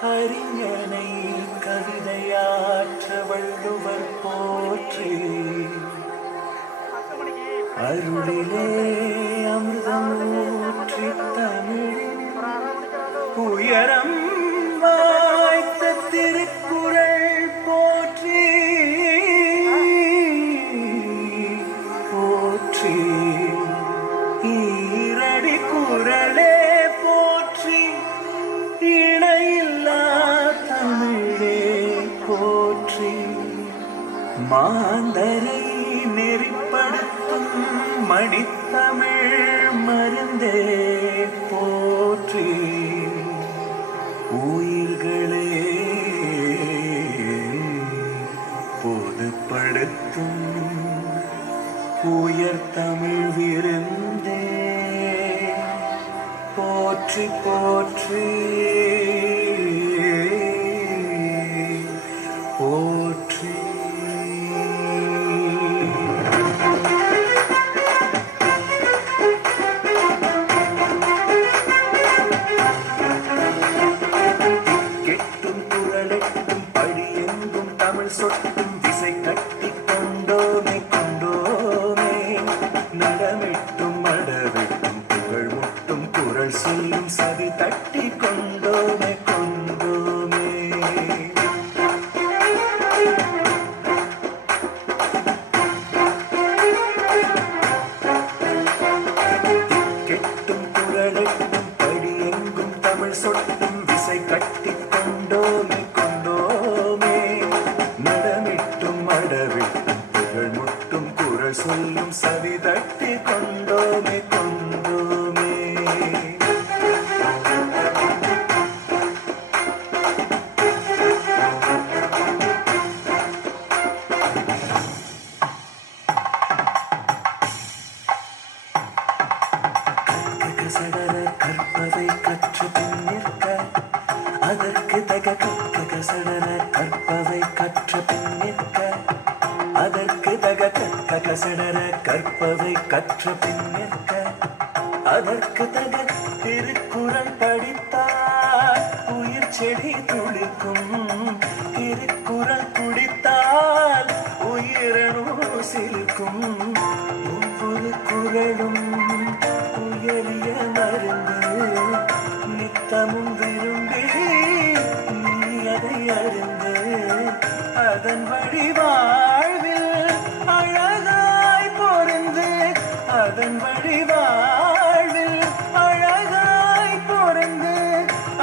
அறிஞனை கவிதையாற்ற வள்ளுவர் போற்றி அருளிலே அமிர்தமூற்றி தமிழின் உயரம் வாய்த்த திருக்குறள் போற்றி போற்றி ஈரடி குறளே போற்றி இணையில்லா தமிழே போற்றி மாந்தரை நெறிப்படுத்தும் மணித்தமிழ் மருந்தே போற்றி உயிர்களே பொதுப்படுத்தும் உயர் தமிழ் விருந்தே போற்றி போற்றி போற்றி கெட்டும் குரலெட்டும் படியெங்கும் தமிழ் சொட்டும் திசை கட்டி கொண்டோமே கொண்டோமே நடமிட்டும் மடவெட்டும் புகழ் முட்டும் குரல் சொல்லும் சதி தட்டி கொண்டோமே கொண்டோமே கெட்டும் குரலெட்டும் படியெங்கும் தமிழ் சொட்டும் விசை கட்டி கொண்டோமே கொண்டோமே நடமிட்டும் மடவிட்டும் புகழ் முட்டும் குரல் சொல்லும் சதி தட்டி கொண்டோமே கொண்டோமே கசடர கற்பதை கற்ற பின் நிற்க அதற்கு தக கசடர கற்பதை கற்ற பின் நிற்க அதற்கு தக கசடர கற்பதை கற்ற பின் நிற்க அதற்கு தக திருக்குறள் படித்தால் உயிர் செடி துளிக்கும் திருக்குறள் குடித்தால் உயிரணு சிலுக்கும் ஒவ்வொரு குறளும் உயரிய மருந்து நித்தமும் விரும்பி நீ அதை அறிந்து அதன் வழி வாழ்வில் அழகாய் பொருந்து அதன் வழி வாழ்வில் அழகாய் பொருந்து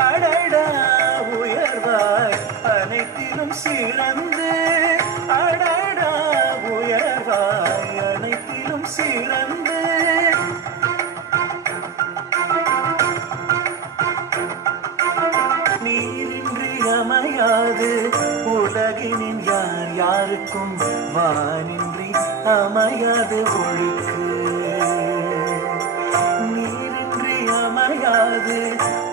அடடா உயர்வாய் அனைத்திலும் சிறந்து அடடா உயர்வாய் அனைத்திலும் சிறந்து நீரின்றி அமையாது உலகினின் யார் யாருக்கும் வானின்றி அமையாது ஒழுக்கு நீரின்றி அமையாது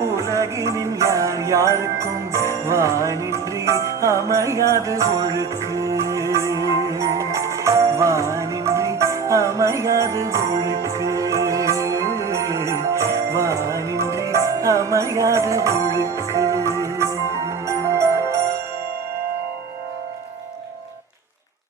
உலகினின் யார் யாருக்கும் வானின்றி அமையாது ஒழுக்கு வானின்றி அமையாது ஒழுக்கு வானின்றி அமையாது ஒழுக்கு